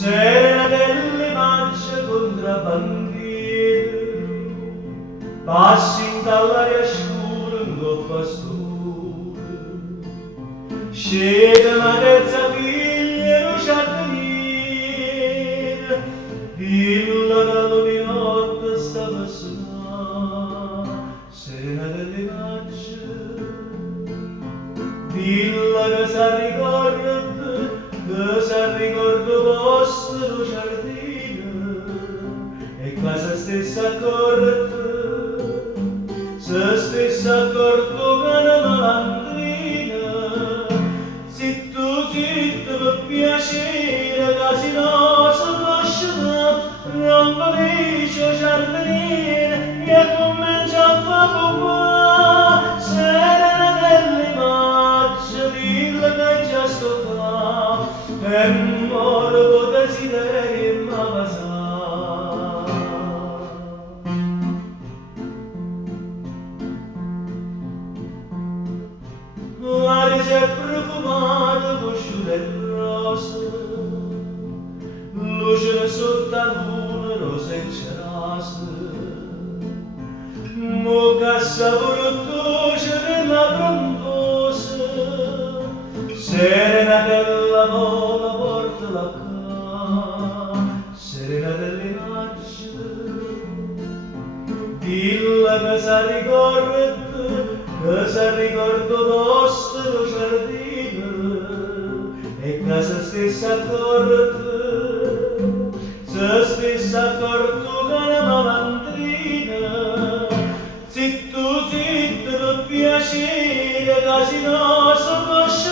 Serenatella Maggio contrabbandiere, passi dall'aria scura un coppa store, scende una terza figlia, un giardiniere, villa dallo di notte stava suonando, Serenatella Maggio, villa che s'arricorda vostro giardino, e casa stessa accorta, se stessa accorto che una malandrina, zitto per piacere, che si non si conosce, rompe l'iccio giardiniere, e comincia a fa pompa, Serenatella Maggio, dillo che già sto qua, e morbo desiderio ma va. L'aria si è profumata con sciure e rose, luce sotto la luna rosa e cerasa, mo che sapore dolce della frambosa, Serenatella vola portala qua, Serenatella Maggio, dilla che s'arricorda vostro giardino, e casa stessa accorta, se stessa accorta che una malandrina, zitto per piacere, che si non si conosce,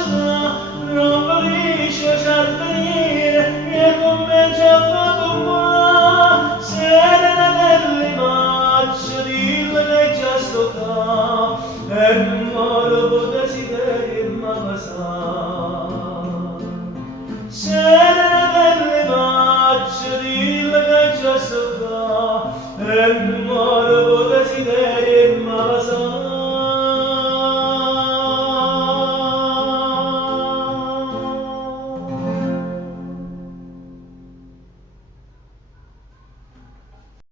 rompe l'iccio giardiniere, e comincia a fa pompa, Serenatella Maggio, dillo che già sto qua, e morbo desiderio ma va. Serenatella Maggio, dillo che già sto qua, e morbo desiderio ma va.